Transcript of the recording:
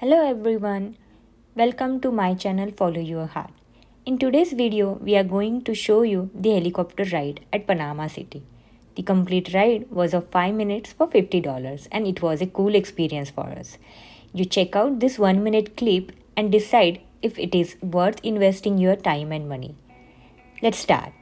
Hello everyone, welcome to my channel Follow Your Heart. In today's video, we are going to show you the helicopter ride at Panama City. The complete ride was of 5 minutes for $50 and it was a cool experience for us. You check out this 1 minute clip and decide if it is worth investing your time and money. Let's start.